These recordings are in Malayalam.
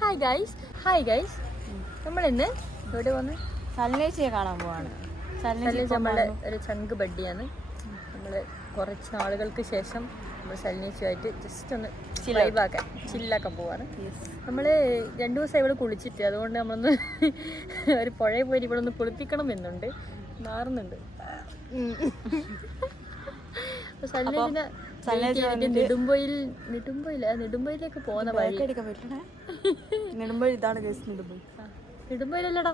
ഹായ് ഗൈസ് നമ്മളിന്ന് ഇവിടെ വന്ന് സല്ലേച്ചിയെ കാണാൻ പോവാണ്. നമ്മളുടെ ഒരു ചങ്ക് ബഡ്ഡിയാണ്. നമ്മൾ കുറച്ച് നാളുകൾക്ക് ശേഷം നമ്മൾ സല്ലേച്ചുമായിട്ട് ജസ്റ്റ് ഒന്ന് ചില്ലാക്കാൻ പോവാണ്. നമ്മൾ 2 ദിവസം ഇവിടെ കുളിച്ചിട്ട്, അതുകൊണ്ട് നമ്മളൊന്ന് ഒരു പുഴയിൽ പോയിട്ട് ഇവിടെ ഒന്ന് കുളിപ്പിക്കണം എന്നുണ്ട്, മാറുന്നുണ്ട്. നെടുമ്പൊയിലേക്ക് പോകുന്ന വഴി. നെടുമ്പൊയിലല്ലടാ,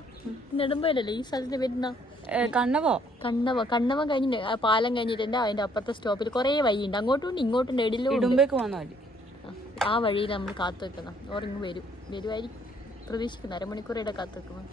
നെടുമ്പൊയിലല്ലേ ഈ സ്ഥലത്തിന്റെ പേരുന്ന കണ്ണവം കഴിഞ്ഞിട്ട് പാലം കഴിഞ്ഞിട്ടുണ്ട്. അതിന്റെ അപ്പുറത്തെ സ്റ്റോപ്പിൽ കുറെ വഴിയുണ്ട്, അങ്ങോട്ടും ഇങ്ങോട്ടും ഇടയിലും. ആ വഴിയിൽ നമ്മൾ കാത്തു വെക്കുന്ന ഓറിങ്ങ് വരുമായിരിക്കും പ്രതീക്ഷിക്കുന്നു. അരമണിക്കൂർ കാത്തു വെക്കുന്നു.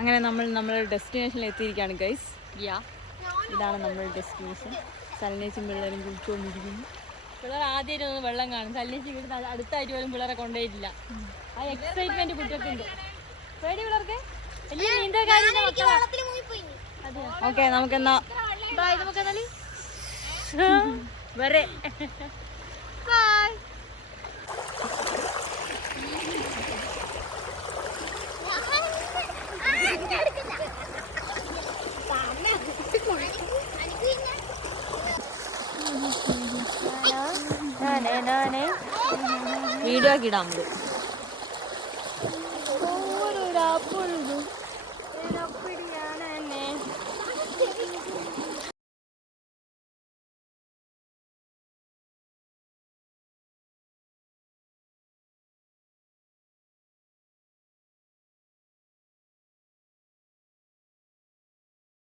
അങ്ങനെ നമ്മൾ നമ്മുടെ ഡെസ്റ്റിനേഷനിൽ എത്തിയിരിക്കുകയാണ് ഗൈസ്. ഇതാണ് നമ്മുടെ ഡെസ്റ്റിനേഷൻ. സല്ലേച്ചും പിള്ളേരും കുളിച്ചുകൊണ്ടിരിക്കുന്നു. പിള്ളേർ ആദ്യമായിട്ട് വെള്ളം കാണും. സല്ലേച്ച് വീട് അടുത്തായിട്ട് പോലും പിള്ളേരെ കൊണ്ടുപോയിട്ടില്ല. ആ എക്സൈറ്റ്മെന്റ് കുട്ടികൾക്ക് ഉണ്ട്. പേടി പിള്ളേർക്ക് ഓക്കെ, നമുക്കെന്നാ വരെ ബൈ. വീഡിയോ ഒക്കെ ഇടാൻ ഓരോരാപ്പുള്ള